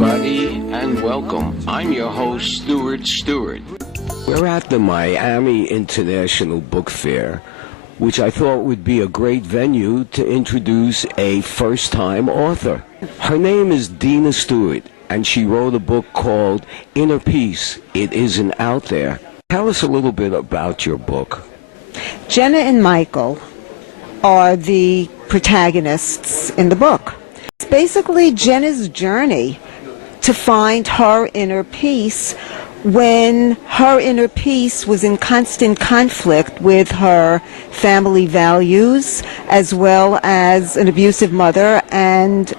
everybody, and welcome. I'm your host, Stewart Stewart. We're at the Miami International Book Fair, which I thought would be a great venue to introduce a first-time author. Her name is Dena Stewart, and she wrote a book called Inner Peace, It Isn't Out There. Tell us a little bit about your book. Jenna and Michael are the protagonists in the book. It's basically Jenna's journey to find her inner peace when her inner peace was in constant conflict with her family values, as well as an abusive mother and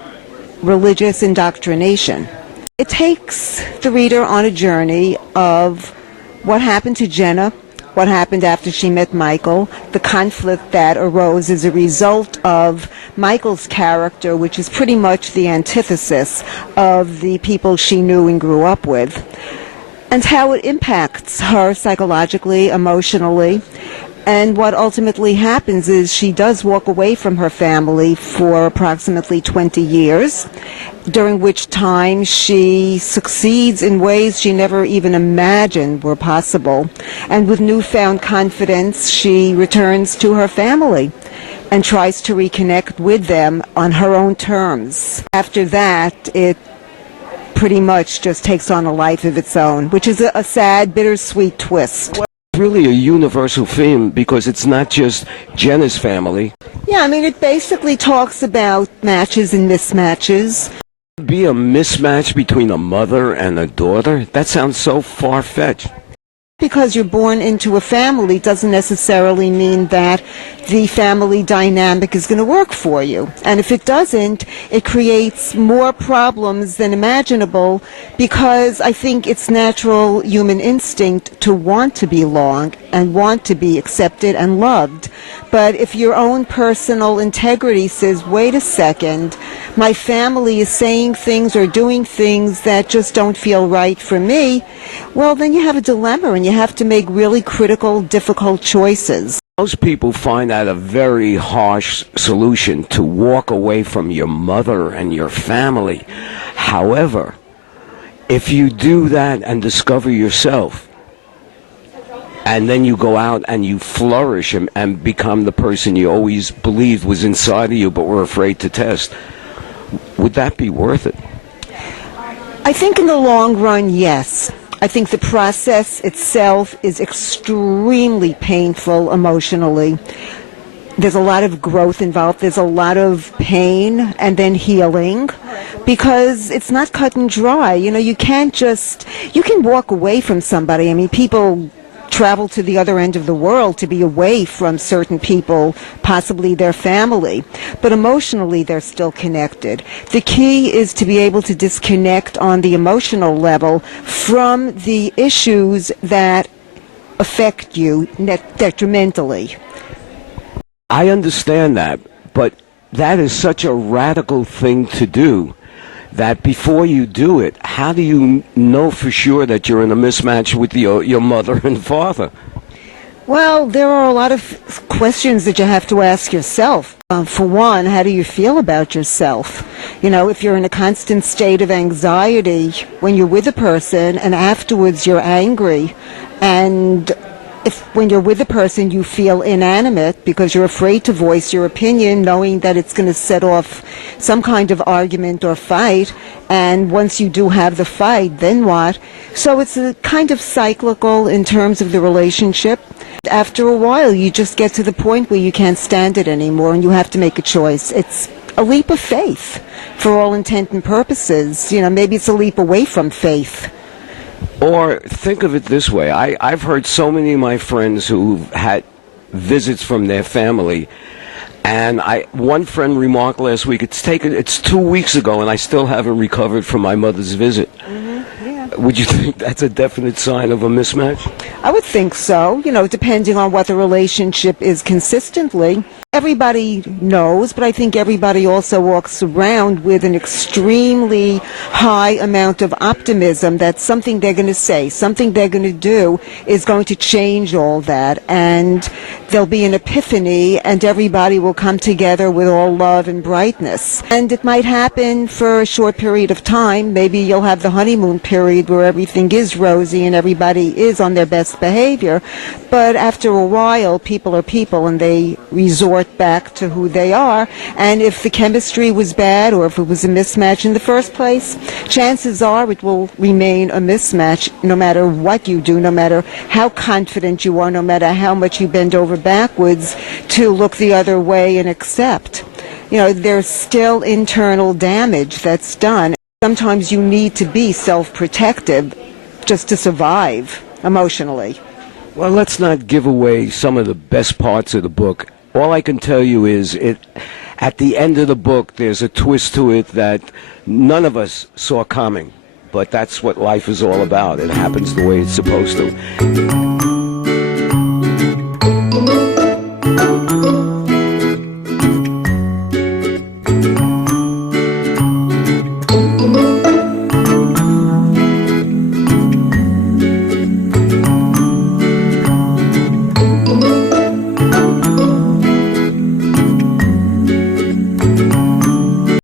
religious indoctrination. It takes the reader on a journey of what happened to Jenna, what happened after she met Michael, the conflict that arose as a result of Michael's character, which is pretty much the antithesis of the people she knew and grew up with, and how it impacts her psychologically, emotionally. And what ultimately happens is she does walk away from her family for approximately 20 years, during which time she succeeds in ways she never even imagined were possible. And with newfound confidence, she returns to her family and tries to reconnect with them on her own terms. After that, it pretty much just takes on a life of its own, which is a sad, bittersweet twist. Really a universal theme because it's not just Jenna's family. Yeah, I mean, it basically talks about matches and mismatches. Be a mismatch between a mother and a daughter? That sounds so far-fetched. Because you're born into a family doesn't necessarily mean that the family dynamic is going to work for you. And if it doesn't, it creates more problems than imaginable, because I think it's natural human instinct to want to belong and want to be accepted and loved. But if your own personal integrity says, wait a second, my family is saying things or doing things that just don't feel right for me, well, then you have a dilemma and you have to make really critical, difficult choices. Most people find that a very harsh solution, to walk away from your mother and your family. However, if you do that and discover yourself, and then you go out and you flourish and become the person you always believed was inside of you but were afraid to test, would that be worth it? I think in the long run, yes. I think the process itself is extremely painful emotionally. There's a lot of growth involved. There's a lot of pain and then healing, because it's not cut and dry. You know, you can walk away from somebody. I mean, people travel to the other end of the world to be away from certain people, possibly their family, but emotionally they're still connected. The key is to be able to disconnect on the emotional level from the issues that affect you detrimentally. I understand that, but that is such a radical thing to do, that before you do it, how do you know for sure that you're in a mismatch with your mother and father? Well, there are a lot of questions that you have to ask yourself. For one, how do you feel about yourself? You know, if you're in a constant state of anxiety when you're with a person and afterwards you're angry, and if when you're with a person you feel inanimate because you're afraid to voice your opinion, knowing that it's going to set off some kind of argument or fight, and once you do have the fight, then what? So it's a kind of cyclical in terms of the relationship. After a while, you just get to the point where you can't stand it anymore and you have to make a choice. It's a leap of faith for all intent and purposes. You know, maybe it's a leap away from faith. Or think of it this way. I've heard so many of my friends who've had visits from their family, and one friend remarked last week, it's 2 weeks ago and I still haven't recovered from my mother's visit. Yeah. Would you think that's a definite sign of a mismatch? I would think so, you know, depending on what the relationship is consistently. everybody knows, but I think everybody also walks around with an extremely high amount of optimism that something they're going to say, something they're going to do is going to change all that, and there'll be an epiphany, and everybody will come together with all love and brightness. And it might happen for a short period of time. Maybe you'll have the honeymoon period where everything is rosy and everybody is on their best behavior, but after a while, people are people, and they resort back to who they are. And if the chemistry was bad, or if it was a mismatch in the first place, chances are it will remain a mismatch no matter what you do, no matter how confident you are, no matter how much you bend over backwards to look the other way and accept. You know, there's still internal damage that's done. Sometimes you need to be self-protective just to survive emotionally. Well, let's not give away some of the best parts of the book. All I can tell you is at the end of the book, there's a twist to it that none of us saw coming. But that's what life is all about. It happens the way it's supposed to.